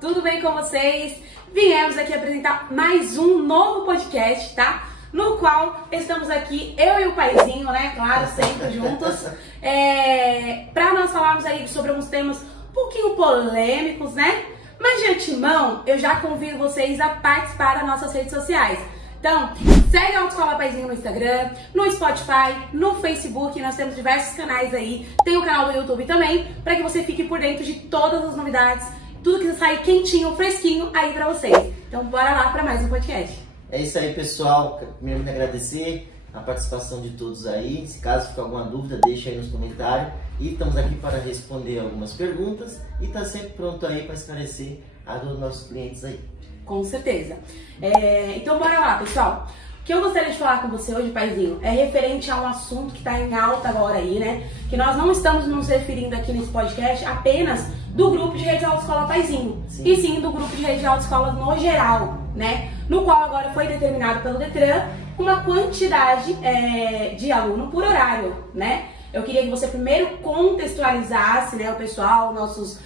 Tudo bem com vocês? Viemos aqui apresentar mais um novo podcast, tá? No qual estamos aqui, eu e o paizinho, né? Claro, sempre juntos. Pra nós falarmos aí sobre alguns temas um pouquinho polêmicos, né? Mas de antemão, eu já convido vocês a participar das nossas redes sociais. Então, segue a Autoescola Paizinho no Instagram, no Spotify, no Facebook, nós temos diversos canais aí, tem o canal do YouTube também, para que você fique por dentro de todas as novidades, tudo que sair quentinho, fresquinho aí pra vocês. Então, bora lá para mais um podcast. É isso aí, pessoal. Primeiro, me agradecer a participação de todos aí. Se caso ficar alguma dúvida, deixa aí nos comentários. E estamos aqui para responder algumas perguntas e tá sempre pronto aí para esclarecer a dos nossos clientes aí. Com certeza. Então bora lá, pessoal. O que eu gostaria de falar com você hoje, paizinho, é referente a um assunto que está em alta agora aí, né? Que nós não estamos nos referindo aqui nesse podcast apenas do grupo de rede de autoescola Paizinho, e sim do grupo de rede de autoescola no geral, né? No qual agora foi determinado pelo Detran uma quantidade de aluno por horário, né? Eu queria que você primeiro contextualizasse, né, o pessoal, nossos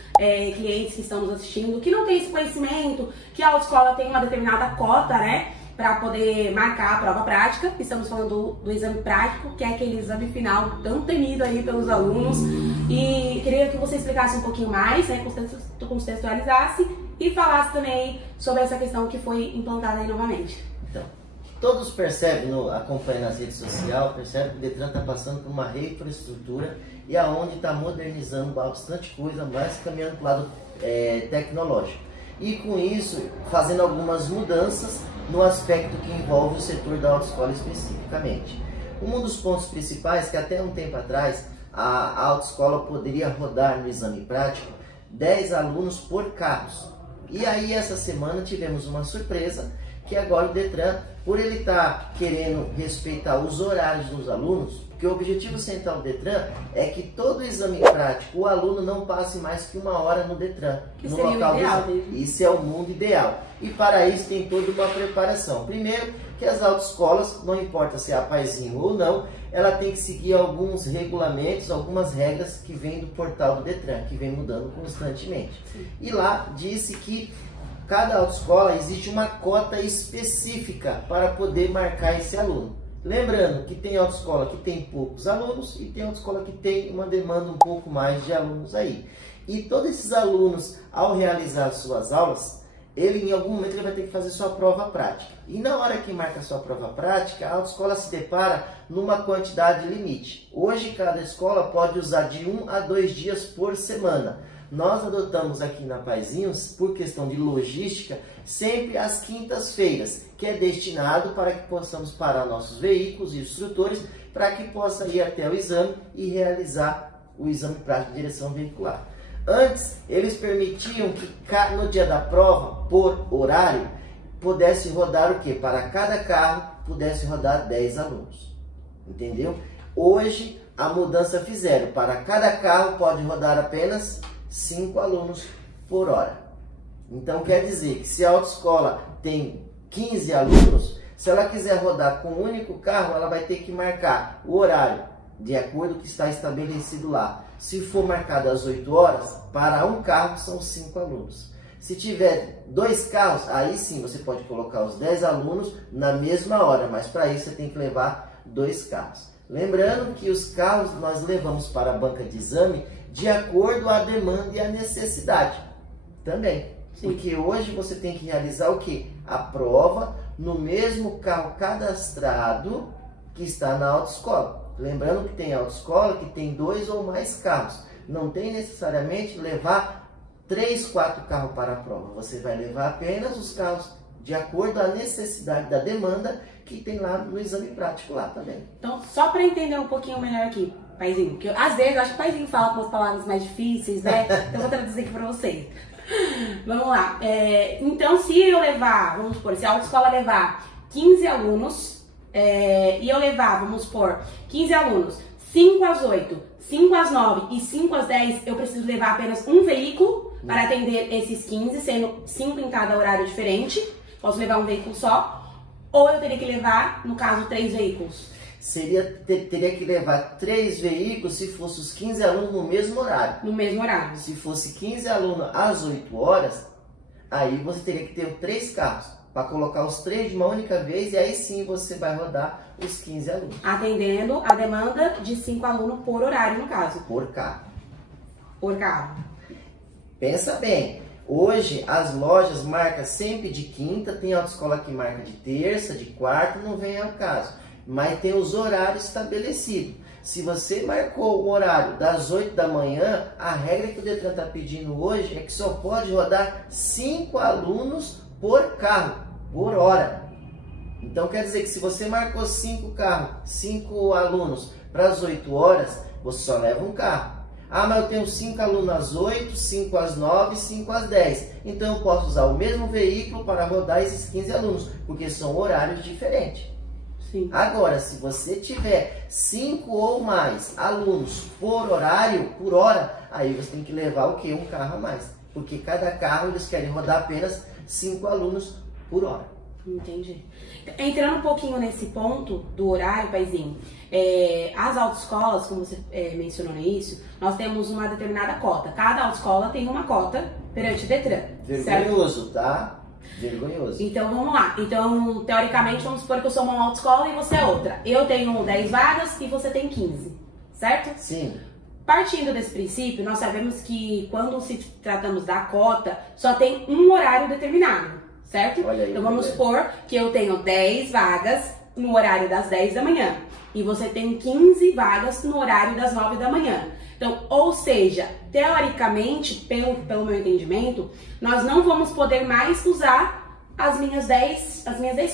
clientes que estão nos assistindo, que não tem esse conhecimento, que a autoescola tem uma determinada cota, né, para poder marcar a prova prática. Estamos falando do exame prático, que é aquele exame final tão temido aí pelos alunos. E queria que você explicasse um pouquinho mais, né, contextualizasse e falasse também sobre essa questão que foi implantada aí novamente. Então, todos percebem, acompanhando nas redes sociais, percebem que o Detran está passando por uma reestrutura e aonde está modernizando bastante coisa, mais caminhando para o lado tecnológico. E com isso, fazendo algumas mudanças no aspecto que envolve o setor da autoescola especificamente. Um dos pontos principais é que até um tempo atrás, a autoescola poderia rodar no exame prático 10 alunos por carros. E aí essa semana tivemos uma surpresa, que agora o Detran, por ele estar querendo respeitar os horários dos alunos, que o objetivo central do Detran é que todo exame prático, o aluno não passe mais que 1 hora no Detran, no local do exame. Isso é o mundo ideal. E para isso tem toda uma preparação. Primeiro, que as autoescolas, não importa se é a Paizinho ou não, ela tem que seguir alguns regulamentos, algumas regras que vêm do portal do Detran, que vem mudando constantemente. Sim. E lá disse que cada autoescola existe uma cota específica para poder marcar esse aluno. Lembrando que tem autoescola que tem poucos alunos e tem autoescola que tem uma demanda um pouco mais de alunos aí. E todos esses alunos, ao realizar suas aulas, ele em algum momento ele vai ter que fazer sua prova prática. E na hora que marca sua prova prática, a autoescola se depara numa quantidade limite. Hoje cada escola pode usar de 1 a 2 dias por semana. Nós adotamos aqui na Paizinhos, por questão de logística, sempre às quintas-feiras, que é destinado para que possamos parar nossos veículos e instrutores para que possa ir até o exame e realizar o exame prático de direção veicular. Antes, eles permitiam que no dia da prova, por horário, pudesse rodar o quê? Para cada carro, pudesse rodar 10 alunos. Entendeu? Hoje, a mudança fizeram. Para cada carro, pode rodar apenas 5 alunos por hora. Então quer dizer que se a autoescola tem 15 alunos, se ela quiser rodar com um único carro, ela vai ter que marcar o horário de acordo com o que está estabelecido lá. Se for marcado às 8 horas, para um carro são 5 alunos. Se tiver 2 carros, aí sim você pode colocar os 10 alunos na mesma hora, mas para isso você tem que levar 2 carros. Lembrando que os carros nós levamos para a banca de exame de acordo à demanda e à necessidade também. Sim. Porque hoje você tem que realizar o quê? A prova no mesmo carro cadastrado que está na autoescola. Lembrando que tem autoescola que tem 2 ou mais carros. Não tem necessariamente levar 3, 4 carros para a prova. Você vai levar apenas os carros de acordo à necessidade da demanda que tem lá no exame prático lá também. Então, só para entender um pouquinho melhor aqui, Paizinho, porque às vezes eu acho que o Paizinho fala com as palavras mais difíceis, né? Então eu vou traduzir aqui para vocês. Vamos lá. Então, se eu levar, vamos supor, se a autoescola levar 15 alunos e eu levar, vamos supor, 15 alunos, 5 às 8, 5 às 9 e 5 às 10, eu preciso levar apenas um veículo para atender esses 15, sendo 5 em cada horário diferente. Posso levar um veículo só, ou eu teria que levar, no caso, 3 veículos? Teria que levar 3 veículos se fosse os 15 alunos no mesmo horário. No mesmo horário. Se fosse 15 alunos às 8 horas, aí você teria que ter 3 carros para colocar os 3 de uma única vez, e aí sim você vai rodar os 15 alunos. Atendendo a demanda de 5 alunos por horário, no caso. Por carro. Por carro. Pensa bem, hoje as lojas marcam sempre de quinta, tem autoescola que marca de terça, de quarta, não vem ao caso. Mas tem os horários estabelecidos. Se você marcou o horário das 8 da manhã, a regra que o Detran está pedindo hoje é que só pode rodar 5 alunos por carro, por hora. Então quer dizer que se você marcou 5 carros, 5 alunos para as 8 horas, você só leva um carro. Ah, mas eu tenho 5 alunos às 8, 5 às 9, 5 às 10. Então eu posso usar o mesmo veículo para rodar esses 15 alunos, porque são horários diferentes. Sim. Agora, se você tiver 5 ou mais alunos por horário, por hora, aí você tem que levar o quê? Um carro a mais. Porque cada carro eles querem rodar apenas 5 alunos por hora. Entendi. Entrando um pouquinho nesse ponto do horário, Paizinho, as autoescolas, como você mencionou no início, nós temos uma determinada cota. Cada autoescola tem uma cota perante o Detran. Vergonhoso, certo? tá? Vergonhoso. Então vamos lá. Então, teoricamente, vamos supor que eu sou uma autoescola e você é outra. Eu tenho 10 vagas e você tem 15, certo? Sim. Partindo desse princípio, nós sabemos que quando se tratamos da cota, só tem um horário determinado, certo? Olha aí, então vamos supor que eu tenho 10 vagas no horário das 10 da manhã e você tem 15 vagas no horário das 9 da manhã. Então, ou seja, teoricamente, pelo meu entendimento, nós não vamos poder mais usar as minhas 10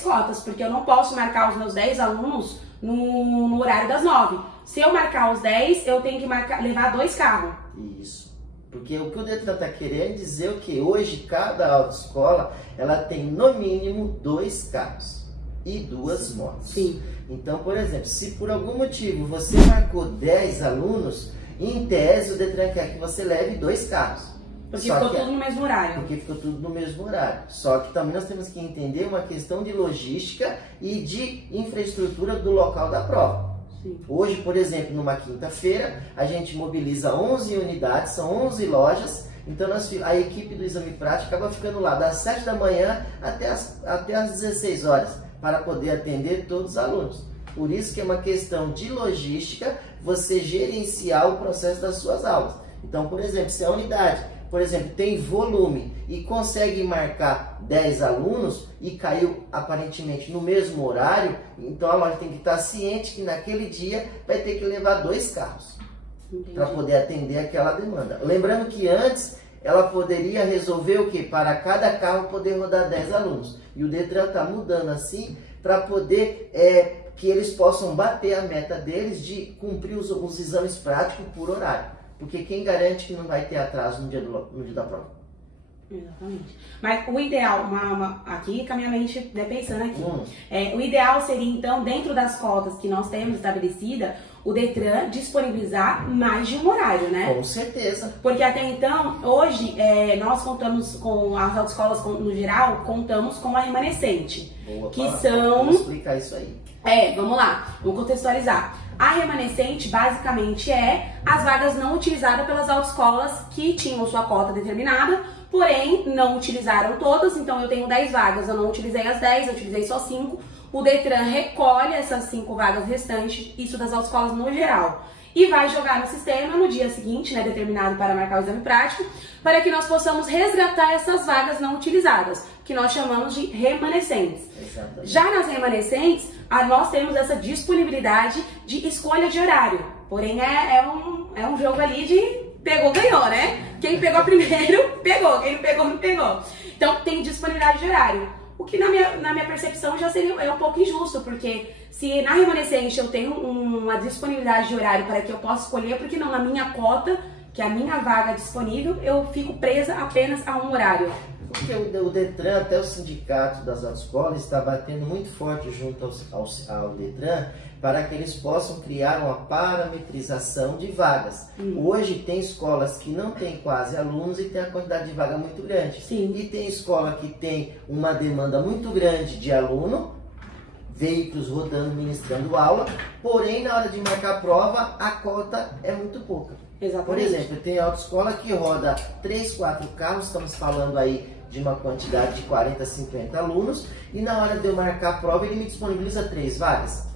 cotas, porque eu não posso marcar os meus 10 alunos no horário das 9. Se eu marcar os 10, eu tenho que levar 2 carros. Isso. Porque o que o Detran está querendo dizer é que hoje cada autoescola ela tem no mínimo 2 carros e 2 motos. Sim. Então, por exemplo, se por algum motivo você marcou 10 alunos, em tese o Detran quer que você leve 2 carros. Porque ficou tudo no mesmo horário. Porque ficou tudo no mesmo horário. Só que também nós temos que entender uma questão de logística e de infraestrutura do local da prova. Sim. Hoje, por exemplo, numa quinta-feira, a gente mobiliza 11 unidades, são 11 lojas. Então a equipe do exame prático acaba ficando lá das 7 da manhã até as 16 horas para poder atender todos os alunos. Por isso que é uma questão de logística você gerenciar o processo das suas aulas. Então, por exemplo, se a unidade, por exemplo, tem volume e consegue marcar 10 alunos e caiu aparentemente no mesmo horário, então a loja tem que estar ciente que naquele dia vai ter que levar 2 carros para poder atender aquela demanda. Lembrando que antes ela poderia resolver o que? Para cada carro poder rodar 10 alunos. E o Detran está mudando assim para poder que eles possam bater a meta deles de cumprir os exames práticos por horário. Porque quem garante que não vai ter atraso no dia da prova? Exatamente. Mas o ideal, aqui com a minha mente pensando aqui, o ideal seria então, dentro das cotas que nós temos estabelecida, o Detran disponibilizar mais de um horário, né? Com certeza. Porque até então, hoje, nós contamos com as autoescolas no geral, contamos com a remanescente. Boa, que são... Vamos explicar isso aí. Vamos lá, vamos contextualizar. A remanescente, basicamente, é as vagas não utilizadas pelas autoescolas que tinham sua cota determinada, porém, não utilizaram todas. Então, eu tenho 10 vagas, eu não utilizei as 10, eu utilizei só 5. O Detran recolhe essas 5 vagas restantes, isso das autoescolas no geral, e vai jogar no sistema no dia seguinte, né, determinado para marcar o exame prático, para que nós possamos resgatar essas vagas não utilizadas, que nós chamamos de remanescentes. Exatamente. Já nas remanescentes, nós temos essa disponibilidade de escolha de horário. Porém, é um jogo ali de pegou, ganhou, né? Quem pegou primeiro, pegou. Quem não pegou, não pegou. Então, tem disponibilidade de horário. O que na minha percepção já seria um pouco injusto, porque se na remanescente eu tenho uma disponibilidade de horário para que eu possa escolher, porque não na minha cota, que é a minha vaga disponível, eu fico presa apenas a um horário. Porque o Detran, até o sindicato das autoescolas, está batendo muito forte junto ao Detran para que eles possam criar uma parametrização de vagas. Hoje tem escolas que não tem quase alunos e tem a quantidade de vaga muito grande. Sim. E tem escola que tem uma demanda muito grande de aluno, veículos rodando, ministrando aula, porém na hora de marcar a prova, a cota é muito pouca. Exatamente. Por exemplo, tem autoescola que roda 3, 4 carros, estamos falando aí de uma quantidade de 40 a 50 alunos, e na hora de eu marcar a prova ele me disponibiliza 3 vagas.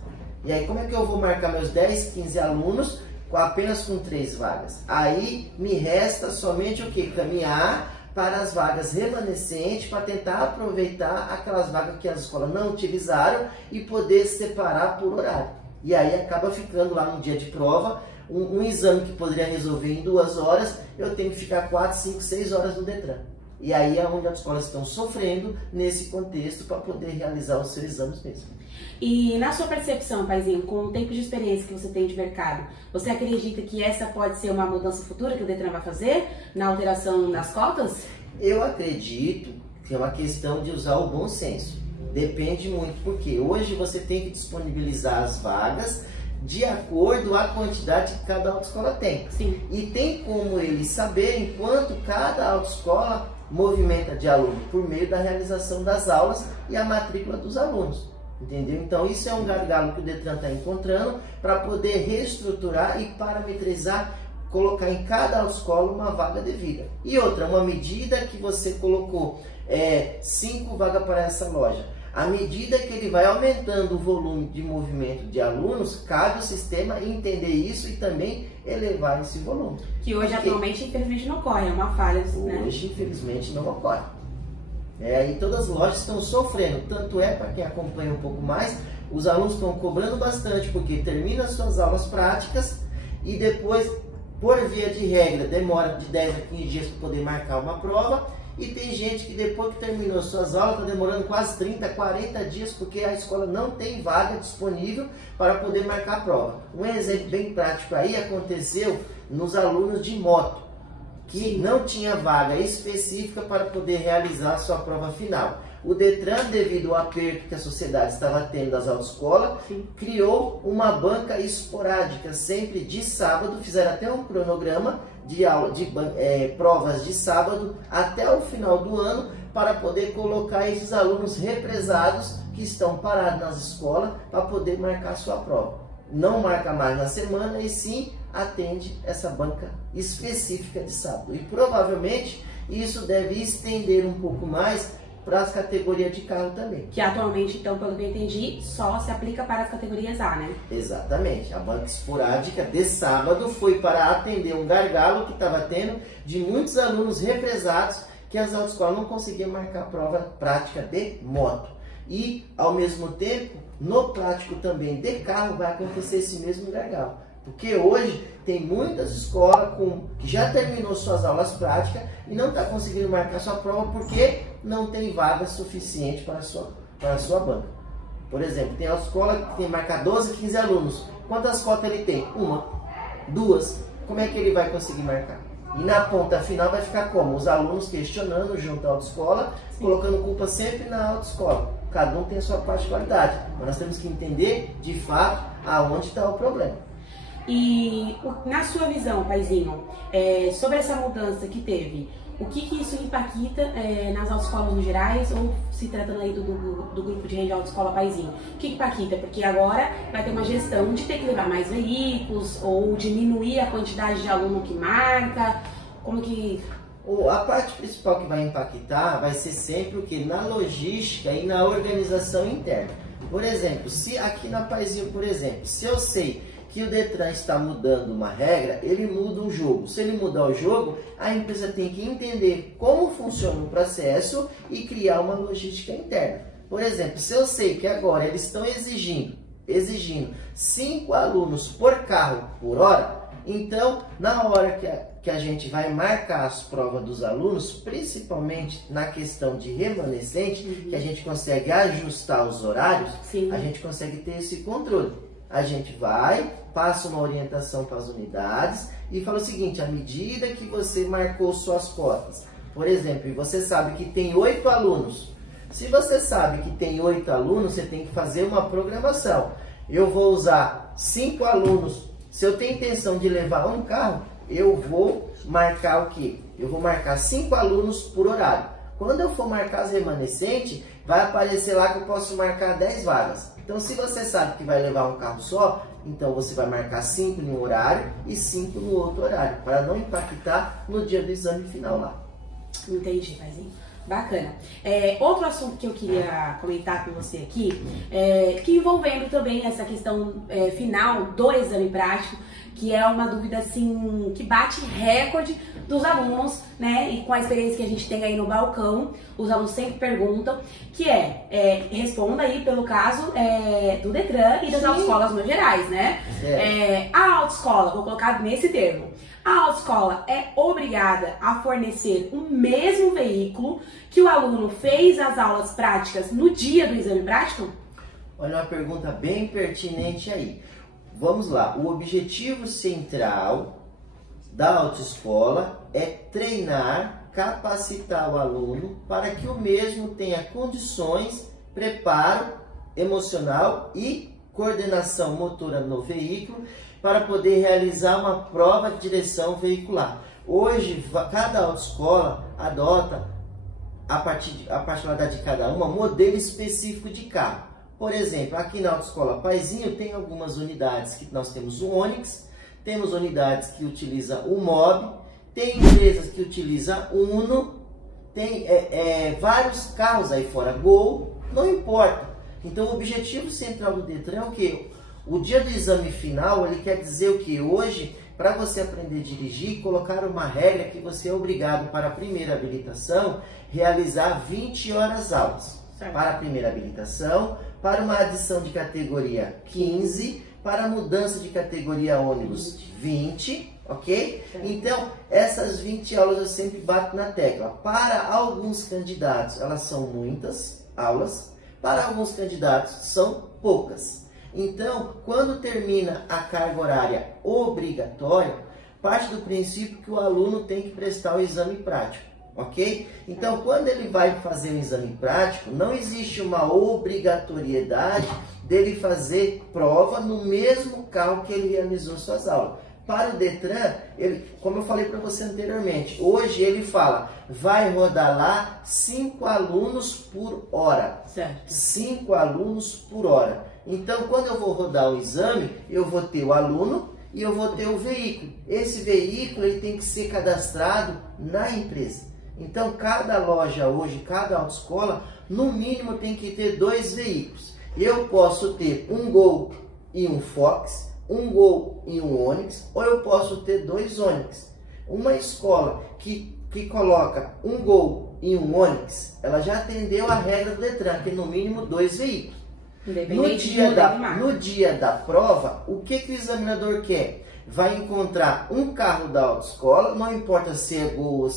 E aí como é que eu vou marcar meus 10, 15 alunos apenas com 3 vagas? Aí me resta somente o que? Caminhar para as vagas remanescentes, para tentar aproveitar aquelas vagas que as escolas não utilizaram e poder separar por horário. E aí acaba ficando lá no dia de prova, um exame que poderia resolver em 2 horas, eu tenho que ficar 4, 5, 6 horas no Detran. E aí é onde as escolas estão sofrendo nesse contexto para poder realizar os seus exames mesmo. E na sua percepção, Paizinho, com o tempo de experiência que você tem de mercado, você acredita que essa pode ser uma mudança futura que o Detran vai fazer na alteração das cotas? Eu acredito que é uma questão de usar o bom senso. Depende muito, porque hoje você tem que disponibilizar as vagas de acordo com a quantidade que cada autoescola tem. Sim. E tem como eles saberem quanto cada autoescola movimenta de aluno por meio da realização das aulas e a matrícula dos alunos. Entendeu? Então isso é um gargalo que o Detran está encontrando para poder reestruturar e parametrizar, colocar em cada autoescola uma vaga devida. E outra, uma medida que você colocou, 5 vagas para essa loja. À medida que ele vai aumentando o volume de movimento de alunos, cabe ao sistema entender isso e também elevar esse volume. Que hoje, atualmente, infelizmente não ocorre, é uma falha. Né? Hoje, infelizmente, não ocorre. E todas as lojas estão sofrendo, tanto é, para quem acompanha um pouco mais, os alunos estão cobrando bastante, porque terminam as suas aulas práticas e depois, por via de regra, demora de 10 a 15 dias para poder marcar uma prova. E tem gente que depois que terminou suas aulas está demorando quase 30, 40 dias porque a escola não tem vaga disponível para poder marcar a prova. Um exemplo bem prático aí aconteceu nos alunos de moto, que não tinha vaga específica para poder realizar a sua prova final. O Detran, devido ao aperto que a sociedade estava tendo das autoescolas, criou uma banca esporádica, sempre de sábado, fizeram até um cronograma de aula, de provas de sábado até o final do ano, para poder colocar esses alunos represados que estão parados nas escolas para poder marcar sua prova. Não marca mais na semana e sim atende essa banca específica de sábado. E provavelmente isso deve estender um pouco mais para as categorias de carro também. Que atualmente, então, pelo que eu entendi, só se aplica para as categorias A, né? Exatamente. A banca esporádica de sábado foi para atender um gargalo que estava tendo de muitos alunos represados que as autoescolas não conseguiam marcar a prova prática de moto. E, ao mesmo tempo, no prático também de carro vai acontecer esse mesmo gargalo. Porque hoje tem muitas escolas que já terminou suas aulas práticas e não está conseguindo marcar sua prova porque não tem vaga suficiente para a sua banca. Por exemplo, tem autoescola que tem que marcar 12, 15 alunos. Quantas cotas ele tem? 1, 2. Como é que ele vai conseguir marcar? E na ponta final vai ficar como? Os alunos questionando junto à autoescola, colocando culpa sempre na autoescola. Cada um tem a sua particularidade. Mas nós temos que entender, de fato, aonde está o problema. E na sua visão, Paizinho, sobre essa mudança que teve, o que isso impacta nas autoescolas no gerais, ou se tratando aí do grupo de rede autoescola Paizinho? O que impacta? Porque agora vai ter uma gestão de ter que levar mais veículos, ou diminuir a quantidade de aluno que marca, como que... A parte principal que vai impactar vai ser sempre o que? Na logística e na organização interna. Por exemplo, se aqui na Paizinho, por exemplo, se eu sei que o Detran está mudando uma regra, ele muda o jogo. Se ele mudar o jogo, a empresa tem que entender como funciona o processo e criar uma logística interna. Por exemplo, se eu sei que agora eles estão exigindo 5 alunos por carro por hora, então na hora que a gente vai marcar as provas dos alunos, principalmente na questão de remanescente, que a gente consegue ajustar os horários, a gente consegue ter esse controle. A gente vai, passa uma orientação para as unidades e fala o seguinte: à medida que você marcou suas cotas, por exemplo, e você sabe que tem 8 alunos, se você sabe que tem 8 alunos, você tem que fazer uma programação. Eu vou usar 5 alunos. Se eu tenho intenção de levar um carro, eu vou marcar o quê? Eu vou marcar 5 alunos por horário. Quando eu for marcar as remanescentes, vai aparecer lá que eu posso marcar 10 vagas. Então, se você sabe que vai levar um carro só, então você vai marcar 5 em um horário e 5 no outro horário, para não impactar no dia do exame final lá. Entendi, Paizinho. Bacana. Outro assunto que eu queria comentar com você aqui, que envolvendo também essa questão final do exame prático, que é uma dúvida assim que bate recorde dos alunos, né? E com a experiência que a gente tem aí no balcão, os alunos sempre perguntam, que responda aí pelo caso do Detran e das autoescolas no gerais, né? A autoescola, vou colocar nesse termo, a autoescola é obrigada a fornecer o mesmo veículo que o aluno fez as aulas práticas no dia do exame prático? Olha, uma pergunta bem pertinente aí. Vamos lá, o objetivo central da autoescola é treinar, capacitar o aluno para que o mesmo tenha condições, preparo emocional e coordenação motora no veículo para poder realizar uma prova de direção veicular. Hoje, cada autoescola adota, a particularidade de cada uma, modelo específico de carro. Por exemplo, aqui na Autoescola Paizinho tem algumas unidades que nós temos o Onix, temos unidades que utilizam o Mobi, tem empresas que utilizam o Uno, tem vários carros aí fora, Gol, não importa. Então o objetivo central do Detran é o quê? O dia do exame final, ele quer dizer o que? Hoje, para você aprender a dirigir, colocar uma regra que você é obrigado para a primeira habilitação, realizar 20 horas aulas. Para a primeira habilitação, para uma adição de categoria 15, para a mudança de categoria ônibus 20, ok? Então, essas 20 aulas eu sempre bato na tecla. Para alguns candidatos, elas são muitas aulas, para alguns candidatos são poucas. Então, quando termina a carga horária obrigatória, parte do princípio que o aluno tem que prestar o exame prático. Ok? Então, quando ele vai fazer um exame prático, não existe uma obrigatoriedade dele fazer prova no mesmo carro que ele realizou suas aulas. Para o Detran, como eu falei para você anteriormente, hoje ele fala, vai rodar lá 5 alunos por hora. Certo. 5 alunos por hora. Então, quando eu vou rodar o exame, eu vou ter o aluno e eu vou ter o veículo. Esse veículo ele tem que ser cadastrado na empresa. Então, cada loja hoje, cada autoescola, no mínimo tem que ter 2 veículos. Eu posso ter um Gol e um Fox, um Gol e um Onix, ou eu posso ter 2 Onix. Uma escola que coloca um Gol e um Onix, ela já atendeu a regra do Detran, que é no mínimo 2 veículos. No dia da prova, o que o examinador quer? Vai encontrar um carro da autoescola, não importa se é Gol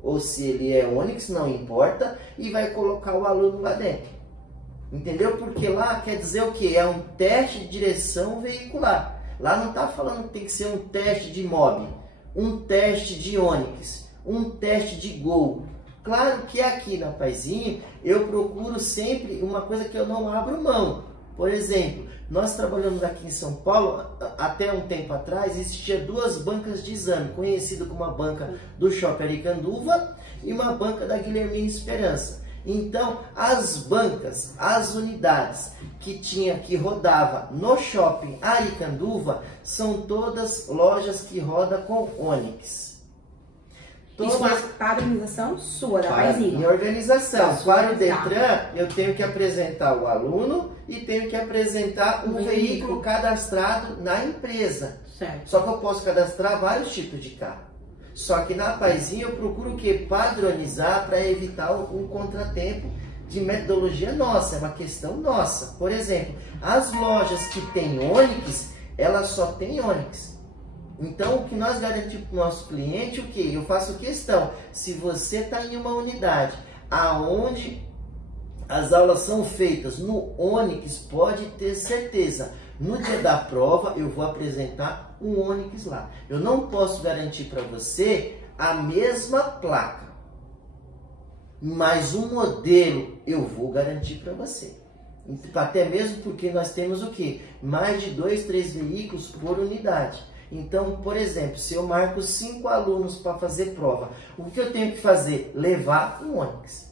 ou se ele é Onix, não importa, e vai colocar o aluno lá dentro. Entendeu? Porque lá quer dizer o que? É um teste de direção veicular. Lá não está falando que tem que ser um teste de Mobi, um teste de Onix, um teste de Gol. Claro que aqui na Paizinho eu procuro sempre uma coisa que eu não abro mão. Por exemplo, nós trabalhamos aqui em São Paulo, até um tempo atrás, existia 2 bancas de exame, conhecido como a banca do Shopping Aricanduva e uma banca da Guilhermina Esperança. Então, as bancas, as unidades que rodava no Shopping Aricanduva, são todas lojas que rodam com Onix. Isso é uma padronização sua, da Paizinho. Em organização. Para o Detran, eu tenho que apresentar o aluno e tenho que apresentar um veículo cadastrado na empresa. Certo. Só que eu posso cadastrar vários tipos de carro. Só que na Paizinho eu procuro o quê? Padronizar para evitar um contratempo de metodologia nossa, é uma questão nossa. Por exemplo, as lojas que têm Onix, elas só têm Onix. Então, o que nós garantimos para o nosso cliente, o que? Eu faço questão, se você está em uma unidade aonde as aulas são feitas no Onix, pode ter certeza, no dia da prova eu vou apresentar um Onix lá. Eu não posso garantir para você a mesma placa, mas um modelo eu vou garantir para você. Até mesmo porque nós temos o que? Mais de 2, 3 veículos por unidade. Então, por exemplo, se eu marco 5 alunos para fazer prova, o que eu tenho que fazer? Levar um Onix.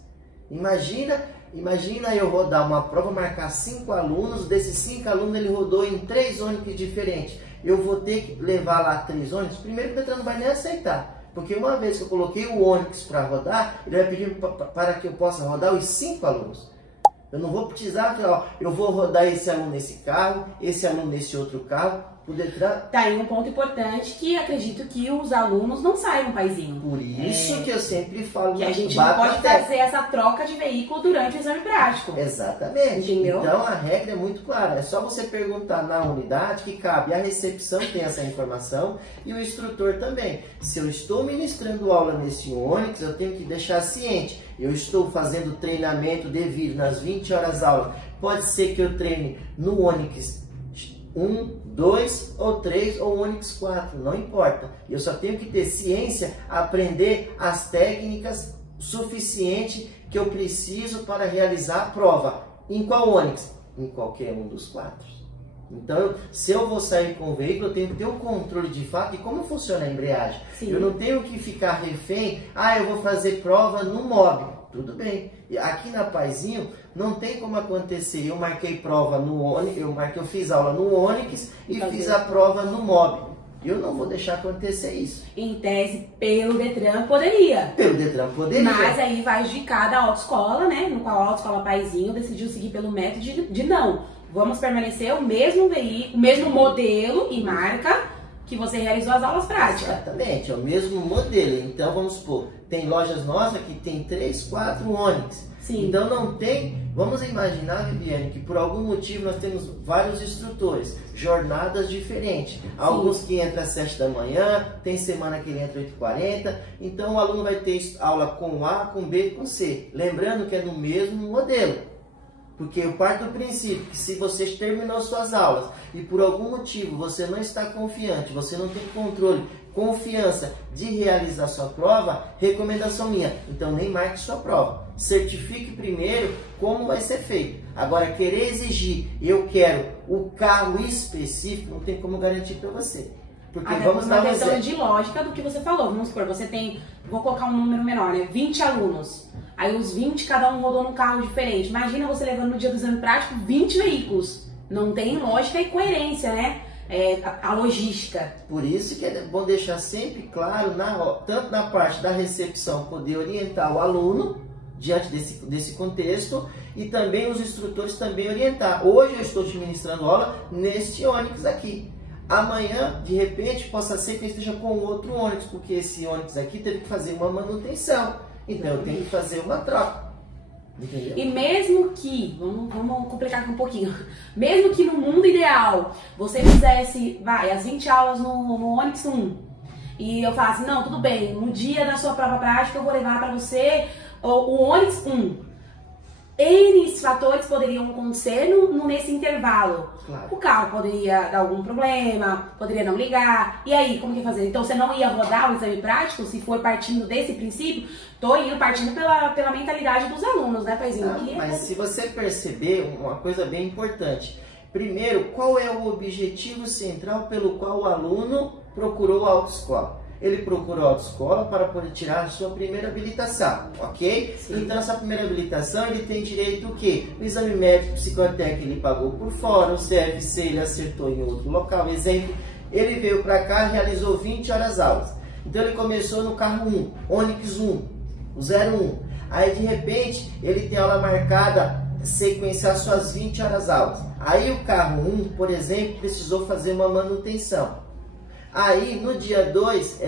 Imagina eu rodar uma prova, marcar 5 alunos, desses 5 alunos ele rodou em 3 Onix diferentes. Eu vou ter que levar lá 3 Onix? Primeiro que o Detran não vai nem aceitar, Porque uma vez que eu coloquei o Onix para rodar, ele vai pedir para que eu possa rodar os 5 alunos. Eu não vou precisar, ó, eu vou rodar esse aluno nesse carro, esse aluno nesse outro carro. Tá aí um ponto importante que acredito que os alunos não saibam, paizinho. Por isso que eu sempre falo que a gente não pode fazer essa troca de veículo durante o exame prático. Exatamente. Entendeu? Então a regra é muito clara. É só você perguntar na unidade que cabe. A recepção tem essa informação e o instrutor também. Se eu estou ministrando aula nesse Onix, eu tenho que deixar ciente. Eu estou fazendo treinamento devido nas 20 horas aula. Pode ser que eu treine no Onix 1, 2 ou 3 ou Onix 4, não importa. Eu só tenho que ter ciência, aprender as técnicas suficiente que eu preciso para realizar a prova. Em qual Onix? Em qualquer um dos 4. Então, se eu vou sair com o veículo, eu tenho que ter o controle de fato de como funciona a embreagem. Sim. Eu não tenho que ficar refém, eu vou fazer prova no MOB. Tudo bem. Aqui na Paizinho não tem como acontecer. Eu marquei prova no Onix, eu fiz aula no Onix e fiz a prova no MOB. Eu não vou deixar acontecer isso. Em tese, pelo Detran poderia. Pelo Detran poderia. Mas aí vai de cada autoescola, né? No qual a autoescola Paizinho decidiu seguir pelo método de não. Vamos permanecer o mesmo veículo, o mesmo modelo e marca que você realizou as aulas práticas. Exatamente, é o mesmo modelo. Então, vamos supor, tem lojas nossas que tem 3, 4 Onix. Sim. Então, não tem... Vamos imaginar, Viviane, que por algum motivo nós temos vários instrutores, jornadas diferentes. Sim. Alguns que entram às 7 da manhã, tem semana que ele entra às 8h40. Então, o aluno vai ter aula com A, com B e com C. Lembrando que é no mesmo modelo. Porque eu parto do princípio que se você terminou suas aulas e por algum motivo você não está confiante, você não tem controle, confiança de realizar sua prova, recomendação minha, então nem marque sua prova. Certifique primeiro como vai ser feito. Agora, querer exigir, eu quero o carro específico, não tem como garantir para você. Porque vamos dar uma questão de lógica do que você falou. Vamos supor, você tem, vou colocar um número menor, né? 20 alunos. Aí os 20, cada um rodou num carro diferente. Imagina você levando no dia do exame prático 20 veículos. Não tem lógica e coerência, né? A logística. Por isso que é bom deixar sempre claro, tanto na parte da recepção, poder orientar o aluno diante desse contexto e também os instrutores também orientar. Hoje eu estou te ministrando aula neste Onix aqui. Amanhã, de repente, possa ser que eu esteja com outro Onix, porque esse Onix aqui teve que fazer uma manutenção. Então, eu tenho que fazer uma troca. Entendeu? E mesmo que, vamos complicar aqui um pouquinho, mesmo que no mundo ideal você fizesse, as 20 aulas no Onix 1, e eu falasse, não, tudo bem, no dia da sua prova prática eu vou levar para você o Onix 1. N fatores poderiam acontecer nesse intervalo. Claro. O carro poderia dar algum problema, poderia não ligar. E aí, como que ia fazer? Então você não ia rodar o exame prático se for partindo desse princípio? Tô indo partindo pela mentalidade dos alunos, né, Paizinho? Mas se você perceber uma coisa bem importante. Primeiro, qual é o objetivo central pelo qual o aluno procurou a autoescola? Ele procurou a autoescola para poder tirar a sua primeira habilitação, ok? Sim. Então, essa primeira habilitação, ele tem direito o quê? O exame médico psicotécnico ele pagou por fora, o CFC ele acertou em outro local. Exemplo, ele veio para cá e realizou 20 horas aulas. Então, ele começou no carro 1, Onix 1, o 01. Aí, de repente, ele tem aula marcada, sequenciar suas 20 horas aulas. Aí, o carro 1, por exemplo, precisou fazer uma manutenção. Aí, no dia 2,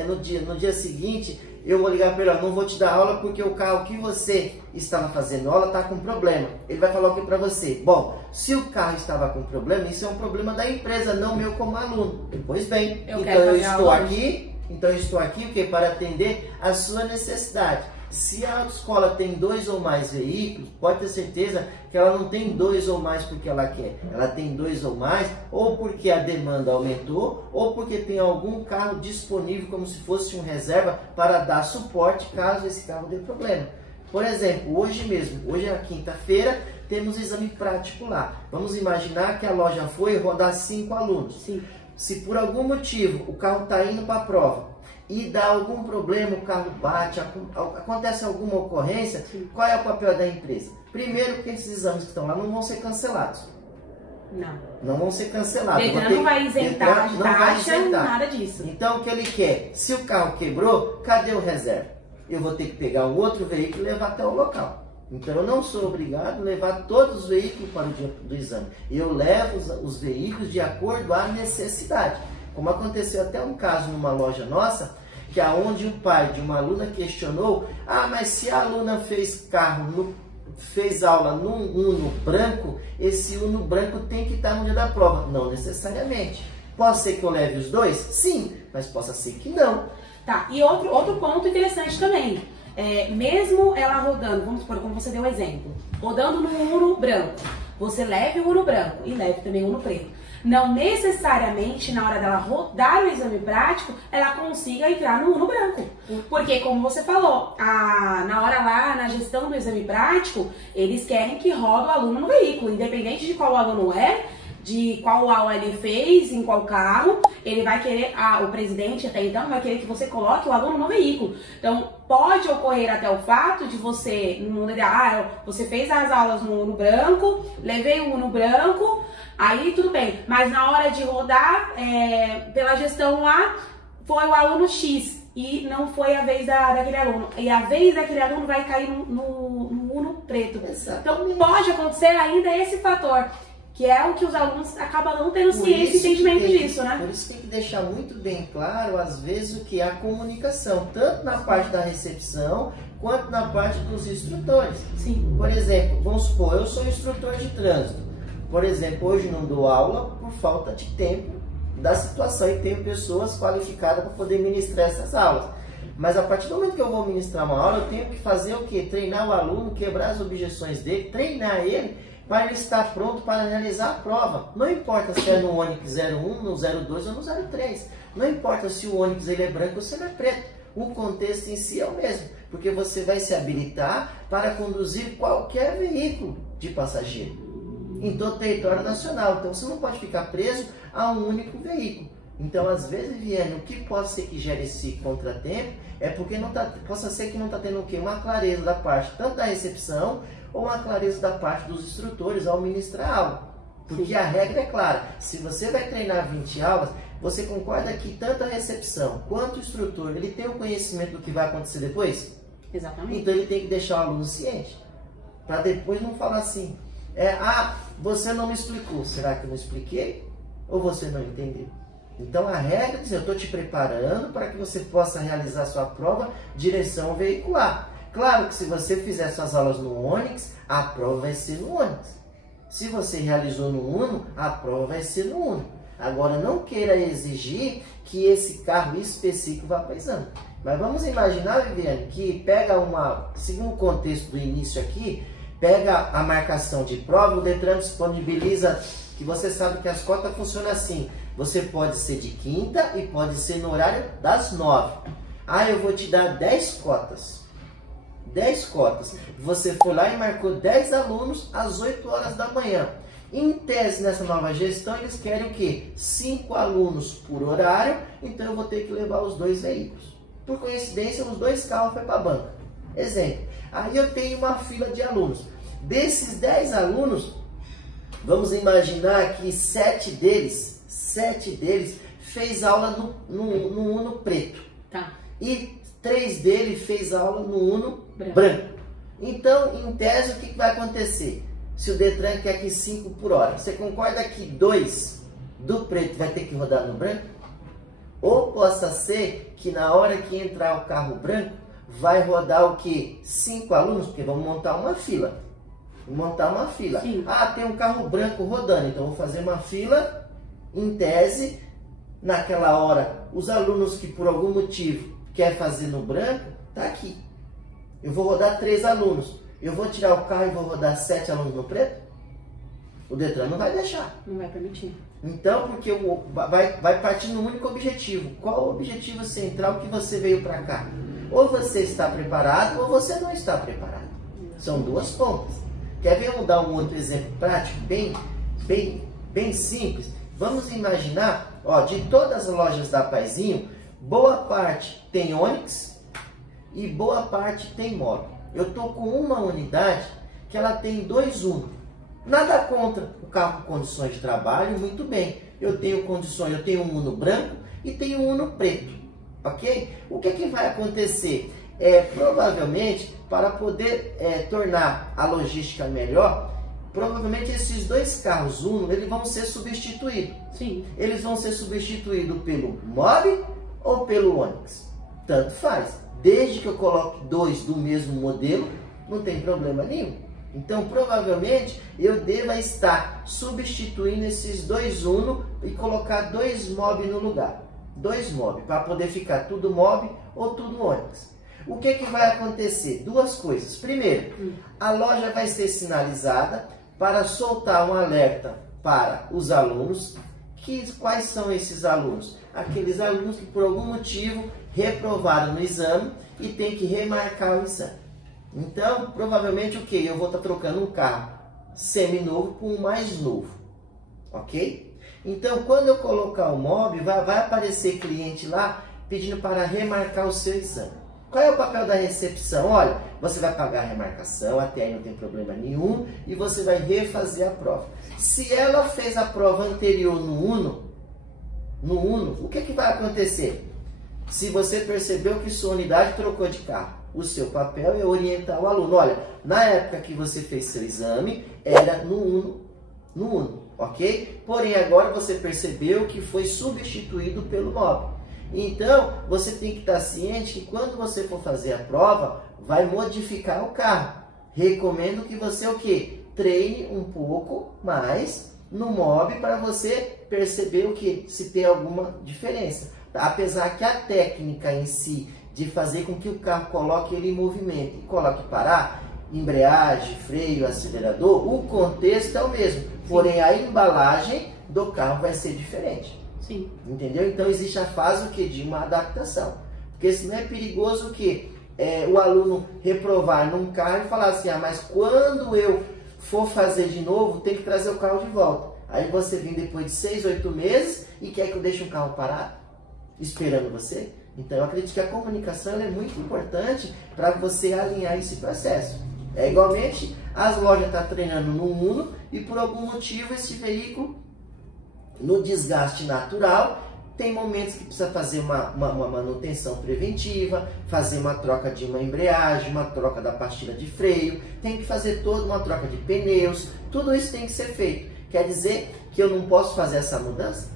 no dia seguinte, eu vou ligar para ele, não vou te dar aula porque o carro que você estava fazendo aula está com problema. Ele vai falar o que para você? Bom, se o carro estava com problema, isso é um problema da empresa, não meu como aluno. Pois bem, então eu estou aqui o quê? Para atender a sua necessidade. Se a autoescola tem 2 ou mais veículos, pode ter certeza que ela não tem 2 ou mais porque ela quer. Ela tem 2 ou mais, ou porque a demanda aumentou, ou porque tem algum carro disponível como se fosse um reserva para dar suporte caso esse carro dê problema. Por exemplo, hoje mesmo, hoje é a quinta-feira, temos exame prático lá. Vamos imaginar que a loja foi rodar 5 alunos. Sim. Se por algum motivo o carro está indo para a prova, e dá algum problema, o carro bate, acontece alguma ocorrência, sim, qual é o papel da empresa? Primeiro, que esses exames que estão lá não vão ser cancelados. Não vão ser cancelados. Detran não vai isentar de taxa, nada disso. Então o que ele quer? Se o carro quebrou, cadê o reserva? Eu vou ter que pegar um outro veículo e levar até o local. Então eu não sou obrigado a levar todos os veículos para o dia do exame. Eu levo os veículos de acordo à necessidade. Como aconteceu até um caso numa loja nossa, que aonde o pai de uma aluna questionou: mas se a aluna fez aula num Uno branco, esse Uno branco tem que estar no dia da prova. Não necessariamente. Pode ser que eu leve os dois? Sim, mas possa ser que não. Tá, e outro ponto interessante também. Mesmo ela rodando, vamos supor, como você deu o exemplo, rodando no Uno branco, você leve o Uno branco e leve também o Uno preto. Não necessariamente na hora dela rodar o exame prático, ela consiga entrar no Uno branco. Porque, como você falou, na hora lá, na gestão do exame prático, eles querem que roda o aluno no veículo, independente de qual aluno é, de qual aula ele fez, em qual carro, ele vai querer, o presidente até então vai querer que você coloque o aluno no veículo. Então, pode ocorrer até o fato de você, no mundo ideal, você fez as aulas no Uno branco, levei o Uno branco, aí tudo bem. Mas na hora de rodar, pela gestão lá, foi o aluno X e não foi a vez daquele aluno. E a vez daquele aluno vai cair no Uno preto. Exatamente. Então, pode acontecer ainda esse fator, que é o que os alunos acabam não tendo ciência e entendimento disso, né? Por isso tem que deixar muito bem claro, às vezes, o que é a comunicação, tanto na parte da recepção, quanto na parte dos instrutores. Sim. Por exemplo, vamos supor, eu sou instrutor de trânsito. Por exemplo, hoje não dou aula por falta de tempo da situação e tenho pessoas qualificadas para poder ministrar essas aulas. Mas a partir do momento que eu vou ministrar uma aula, eu tenho que fazer o quê? Treinar o aluno, quebrar as objeções dele, treinar ele, para ele estar pronto para realizar a prova. Não importa se é no Onix 01, no 02 ou no 03. Não importa se o Onix ele é branco ou se ele é preto. O contexto em si é o mesmo, porque você vai se habilitar para conduzir qualquer veículo de passageiro em todo o território nacional. Então você não pode ficar preso a um único veículo. Então, às vezes, Viviane, o que pode ser que gere esse contratempo é porque possa ser que não está tendo o quê? Uma clareza da parte tanto da recepção ou uma clareza da parte dos instrutores ao ministrar a aula. Porque Sim. A regra é clara, se você vai treinar 20 aulas, você concorda que tanto a recepção quanto o instrutor, ele tem o conhecimento do que vai acontecer depois? Exatamente. Então ele tem que deixar o aluno ciente, para depois não falar assim, você não me explicou, será que eu não expliquei? Ou você não entendeu? Então a regra diz, eu estou te preparando para que você possa realizar sua prova direção veicular. Claro que se você fizer suas aulas no Onix, a prova vai ser no Onix. Se você realizou no Uno, a prova vai ser no Uno. Agora não queira exigir que esse carro específico vá para o exame. Mas vamos imaginar, Viviane, que segundo o contexto do início aqui, pega a marcação de prova, o Detran disponibiliza, que você sabe que as cotas funcionam assim. Você pode ser de quinta e pode ser no horário das 9. Eu vou te dar 10 cotas. 10 cotas. Você foi lá e marcou 10 alunos às 8 horas da manhã. Em tese, nessa nova gestão, eles querem o quê? 5 alunos por horário, então eu vou ter que levar os 2 veículos. Por coincidência, os 2 carros foram para a banca. Exemplo. Aí eu tenho uma fila de alunos. Desses 10 alunos, vamos imaginar que 7 deles fez aula no Uno preto. Tá. E 3 deles fez aula no Uno branco. Então, em tese, o que vai acontecer? Se o Detran quer que 5 por hora, você concorda que 2 do preto vai ter que rodar no branco? Ou possa ser que na hora que entrar o carro branco, vai rodar o que? 5 alunos, porque vamos montar uma fila. Sim. Tem um carro branco rodando, então vou fazer uma fila. Em tese, naquela hora, os alunos que por algum motivo quer fazer no branco, tá aqui. Eu vou rodar 3 alunos. Eu vou tirar o carro e vou rodar 7 alunos no preto? O Detran não vai deixar. Não vai permitir. Então, porque vai partir no único objetivo. Qual o objetivo central que você veio para cá? Ou você está preparado ou você não está preparado. São 2 pontas. Quer ver? Vamos dar um outro exemplo prático, bem simples. Vamos imaginar, de todas as lojas da Paizinho, boa parte tem Onix e boa parte tem Mobi. Eu estou com uma unidade que ela tem 2 Uno. Nada contra o carro com condições de trabalho, muito bem. Eu tenho condições, eu tenho um Uno branco e tenho um Uno preto, ok? O que vai acontecer? Provavelmente, para poder tornar a logística melhor, provavelmente esses dois carros Uno, eles vão ser substituídos. Sim. Eles vão ser substituídos pelo Mobi ou pelo Onix. Tanto faz. Desde que eu coloque dois do mesmo modelo, não tem problema nenhum. Então, provavelmente, eu deva estar substituindo esses dois Uno e colocar dois Mobi no lugar. Dois Mobi, para poder ficar tudo Mobi ou tudo Onix. O que vai acontecer? Duas coisas. Primeiro, a loja vai ser sinalizada para soltar um alerta para os alunos. Quais são esses alunos? Aqueles alunos que por algum motivo reprovaram no exame e tem que remarcar o exame. Então, provavelmente o que? Eu vou estar trocando um carro semi-novo por um mais novo. Ok? Então, quando eu colocar o Mobi, vai aparecer cliente lá pedindo para remarcar o seu exame. Qual é o papel da recepção? Olha, você vai pagar a remarcação, até aí não tem problema nenhum, e você vai refazer a prova. Se ela fez a prova anterior no Uno, o que vai acontecer? Se você percebeu que sua unidade trocou de carro, o seu papel é orientar o aluno. Olha, na época que você fez seu exame, era no Uno, ok? Porém, agora você percebeu que foi substituído pelo Mobi. Então, você tem que estar ciente que quando você for fazer a prova, vai modificar o carro. Recomendo que você o quê? Treine um pouco mais no Mobi para você perceber o que? Se tem alguma diferença. Apesar que a técnica em si de fazer com que o carro coloque ele em movimento e coloque parar, embreagem, freio, acelerador, o contexto é o mesmo. Sim. Porém, a embalagem do carro vai ser diferente. Sim. Entendeu? Então existe a fase o quê? De uma adaptação. Porque senão é perigoso o quê? O aluno reprovar num carro e falar assim, mas quando eu for fazer de novo, tem que trazer o carro de volta. Aí você vem depois de 6, 8 meses e quer que eu deixe um carro parado, esperando você. Então eu acredito que a comunicação é muito importante para você alinhar esse processo. Igualmente, as lojas estão treinando no Uno e por algum motivo esse veículo, no desgaste natural, tem momentos que precisa fazer uma manutenção preventiva, fazer uma troca de uma embreagem, uma troca da pastilha de freio, tem que fazer toda uma troca de pneus, tudo isso tem que ser feito. Quer dizer que eu não posso fazer essa mudança?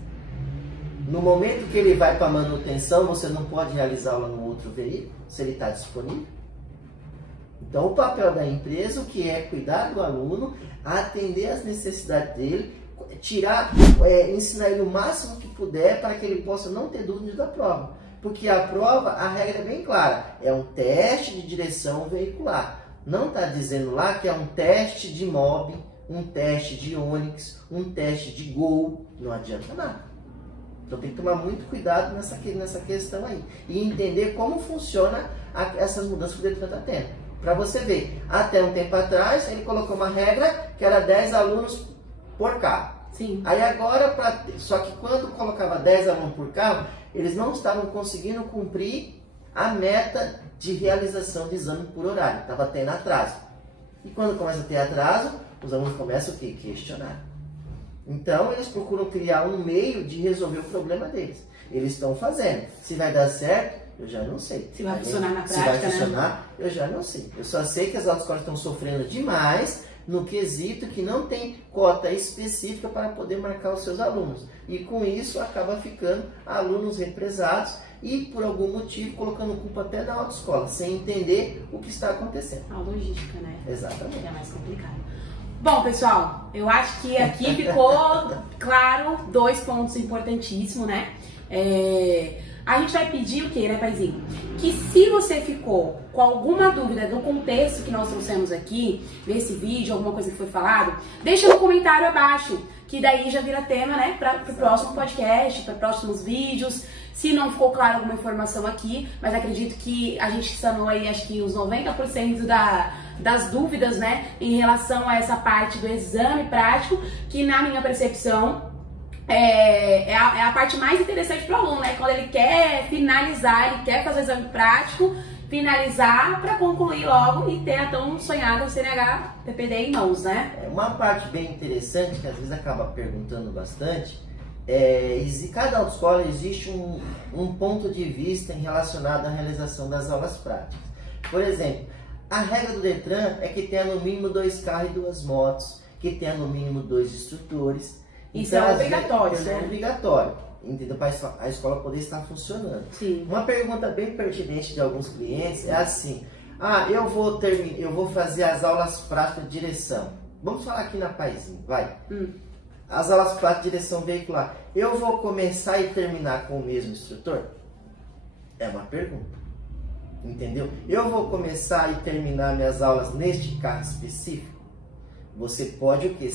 No momento que ele vai para manutenção, você não pode realizá-la no outro veículo, se ele está disponível. Então, o papel da empresa, o que é cuidar do aluno, atender as necessidades dele, ensinar ele o máximo que puder para que ele possa não ter dúvidas da prova. Porque a prova, a regra é bem clara, é um teste de direção veicular. Não está dizendo lá que é um teste de Mobi, um teste de Onix, um teste de Gol, não adianta nada. Então tem que tomar muito cuidado nessa questão aí. E entender como funciona essas mudanças que o Detran está tendo. Para você ver, até um tempo atrás ele colocou uma regra que era 10 alunos por carro. Sim. Aí agora, só que quando colocava 10 alunos por carro, eles não estavam conseguindo cumprir a meta de realização de exame por horário. Estava tendo atraso. E quando começa a ter atraso, os alunos começam a questionar. Então, eles procuram criar um meio de resolver o problema deles. Eles estão fazendo. Se vai dar certo, eu já não sei. Se vai funcionar na prática, se vai funcionar, eu já não sei. Eu só sei que as autoescolas estão sofrendo demais no quesito que não tem cota específica para poder marcar os seus alunos. E com isso, acaba ficando alunos represados e, por algum motivo, colocando culpa até na autoescola, sem entender o que está acontecendo. A logística, né? Exatamente. É mais complicado. Bom, pessoal, eu acho que aqui ficou claro 2 pontos importantíssimos, né? A gente vai pedir o quê, né, paizinho? Que se você ficou com alguma dúvida do contexto que nós trouxemos aqui, nesse vídeo, alguma coisa que foi falado, deixa no comentário abaixo, que daí já vira tema, né, para o próximo podcast, para próximos vídeos. Se não ficou claro alguma informação aqui, mas acredito que a gente sanou aí, acho que os 90% das dúvidas, né, em relação a essa parte do exame prático, que na minha percepção é a parte mais interessante para o aluno, né? Quando ele quer finalizar, ele quer fazer o exame prático, finalizar para concluir logo e ter a tão sonhada CNH PPD em mãos, né? Uma parte bem interessante, que às vezes acaba perguntando bastante, cada autoescola existe um ponto de vista relacionado à realização das aulas práticas. Por exemplo, a regra do Detran é que tenha no mínimo 2 carros e 2 motos, que tenha no mínimo 2 instrutores. Isso então, é obrigatório, né? É obrigatório, entendeu? Para a escola poder estar funcionando. Sim. Uma pergunta bem pertinente de alguns clientes é assim: eu vou fazer as aulas práticas de direção. Vamos falar aqui na Paizinho, vai. As aulas práticas de direção veicular. Eu vou começar e terminar com o mesmo instrutor? É uma pergunta. Entendeu? Eu vou começar e terminar minhas aulas neste carro específico? Você pode o quê?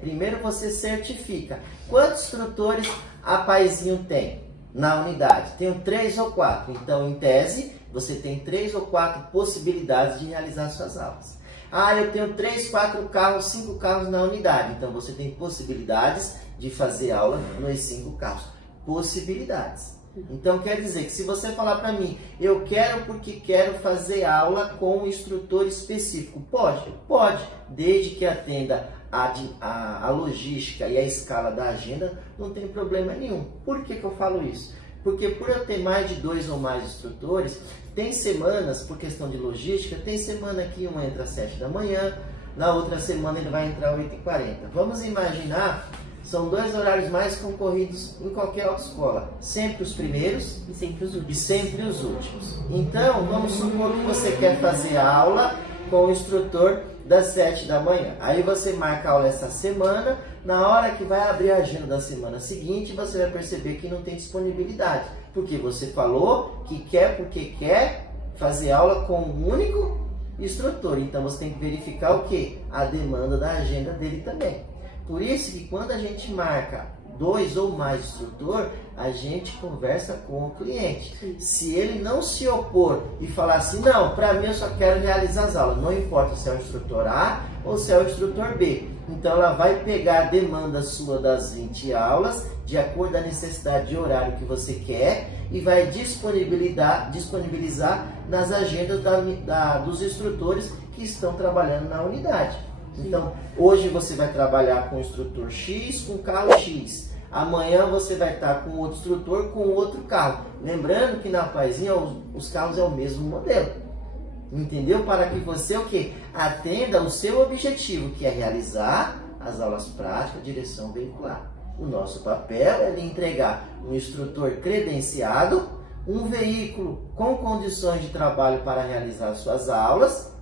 Primeiro você certifica. Quantos instrutores a Paizinho tem na unidade? Tenho 3 ou 4. Então, em tese, você tem 3 ou 4 possibilidades de realizar suas aulas. Eu tenho 3, 4 carros, 5 carros na unidade. Então, você tem possibilidades de fazer aula nos 5 carros. Possibilidades. Então, quer dizer que se você falar para mim, eu quero porque quero fazer aula com um instrutor específico, pode? Pode, desde que atenda a logística e a escala da agenda, não tem problema nenhum. Por que eu falo isso? Porque por eu ter mais de 2 ou mais instrutores, tem semanas, por questão de logística, tem semana que uma entra às 7 da manhã, na outra semana ele vai entrar às 8h40. Vamos imaginar... São 2 horários mais concorridos em qualquer autoescola. Sempre os primeiros e sempre os últimos. Então, vamos supor que você quer fazer a aula com o instrutor das 7 da manhã. Aí você marca a aula essa semana. Na hora que vai abrir a agenda da semana seguinte, você vai perceber que não tem disponibilidade. Porque você falou que quer porque quer fazer aula com um único instrutor. Então, você tem que verificar o quê? A demanda da agenda dele também. Por isso que quando a gente marca 2 ou mais instrutor, a gente conversa com o cliente. Sim. Se ele não se opor e falar assim, não, para mim eu só quero realizar as aulas, não importa se é o instrutor A ou se é o instrutor B. Então ela vai pegar a demanda sua das 20 aulas, de acordo com a necessidade de horário que você quer, e vai disponibilizar nas agendas dos instrutores que estão trabalhando na unidade. Então, hoje você vai trabalhar com o instrutor X, com o carro X. Amanhã você vai estar com outro instrutor, com outro carro. Lembrando que na Paizinho os carros é o mesmo modelo. Entendeu? Para que você atenda o seu objetivo, que é realizar as aulas práticas, direção veicular. O nosso papel é lhe entregar um instrutor credenciado, um veículo com condições de trabalho para realizar suas aulas,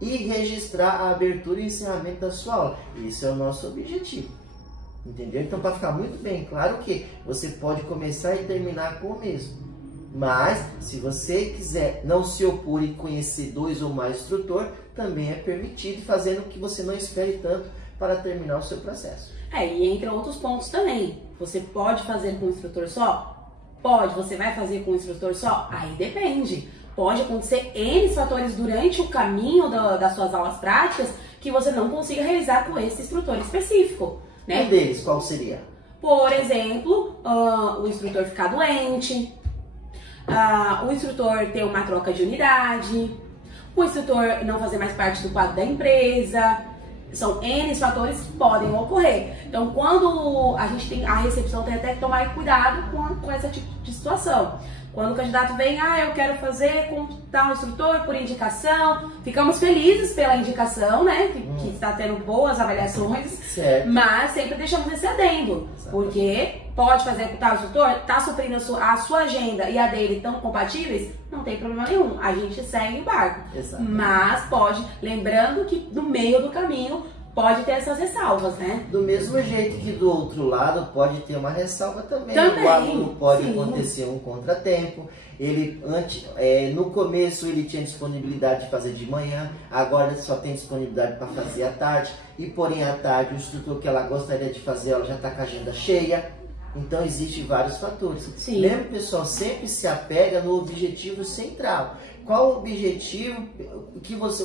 e registrar a abertura e encerramento da sua aula. Esse é o nosso objetivo. Entendeu? Então, para ficar muito bem claro que você pode começar e terminar com o mesmo. Mas, se você quiser não se opor e conhecer 2 ou mais instrutor, também é permitido, fazendo que você não espere tanto para terminar o seu processo. E entre outros pontos também. Você pode fazer com o instrutor só? Pode. Você vai fazer com o instrutor só? Aí depende. Pode acontecer N fatores durante o caminho das suas aulas práticas que você não consiga realizar com esse instrutor específico, né? Um deles, qual seria? Por exemplo, o instrutor ficar doente, o instrutor ter uma troca de unidade, o instrutor não fazer mais parte do quadro da empresa. São N fatores que podem ocorrer. Então, quando a gente tem a recepção, tem até que tomar cuidado com esse tipo de situação. Quando o candidato vem, eu quero fazer com tal instrutor por indicação, ficamos felizes pela indicação, né? Que está tendo boas avaliações, certo. Mas sempre deixamos esse adendo, porque pode fazer com tal instrutor, está suprindo a sua agenda e a dele tão compatíveis, não tem problema nenhum, a gente segue o barco. Exatamente. Mas pode, lembrando que no meio do caminho, pode ter essas ressalvas, né? Do mesmo jeito que do outro lado pode ter uma ressalva também. O aluno pode acontecer um contratempo. Ele no começo ele tinha disponibilidade de fazer de manhã, agora só tem disponibilidade para fazer à tarde. E porém à tarde o instrutor que ela gostaria de fazer, ela já está com a agenda cheia. Então existem vários fatores. Sim. Lembra, pessoal, sempre se apega no objetivo central. Qual o objetivo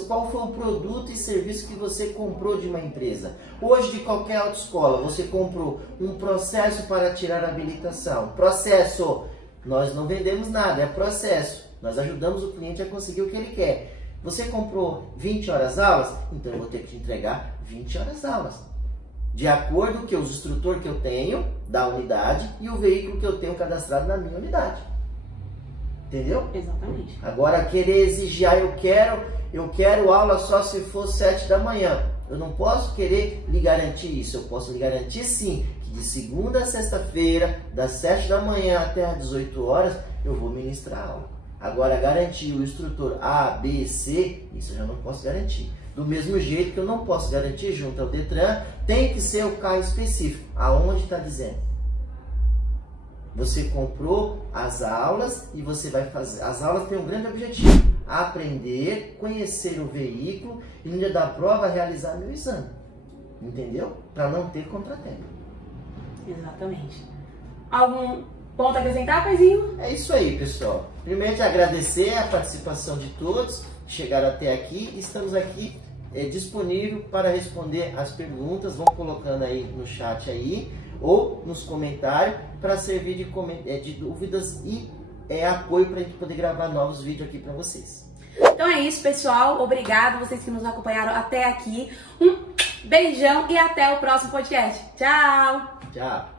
qual foi o produto e serviço que você comprou de uma empresa? Hoje, de qualquer autoescola, você comprou um processo para tirar a habilitação. Processo, Nós não vendemos nada, é processo. Nós ajudamos o cliente a conseguir o que ele quer. Você comprou 20 horas aulas? Então eu vou ter que te entregar 20 horas aulas. De acordo com os instrutores que eu tenho da unidade e o veículo que eu tenho cadastrado na minha unidade. Entendeu? Exatamente. Agora querer exigir, eu quero aula só se for 7 da manhã. Eu não posso querer lhe garantir isso. Eu posso lhe garantir sim, que de segunda a sexta-feira, das 7 da manhã até as 18 horas, eu vou ministrar aula. Agora garantir o instrutor A, B, C, isso eu já não posso garantir. Do mesmo jeito que eu não posso garantir junto ao Detran, tem que ser o carro específico. Aonde está dizendo? Você comprou as aulas e você vai fazer. As aulas têm um grande objetivo: aprender, conhecer o veículo e no dia da prova realizar meu exame. Entendeu? Para não ter contratempo. Exatamente. Algum ponto a acrescentar, Paizinho? É isso aí, pessoal. Primeiro, agradecer a participação de todos que chegaram até aqui. Estamos aqui disponível para responder as perguntas. Vão colocando aí no chat aí ou nos comentários para servir de dúvidas e apoio para a gente poder gravar novos vídeos aqui para vocês. Então é isso, pessoal. Obrigado vocês que nos acompanharam até aqui. Um beijão e até o próximo podcast. Tchau! Tchau!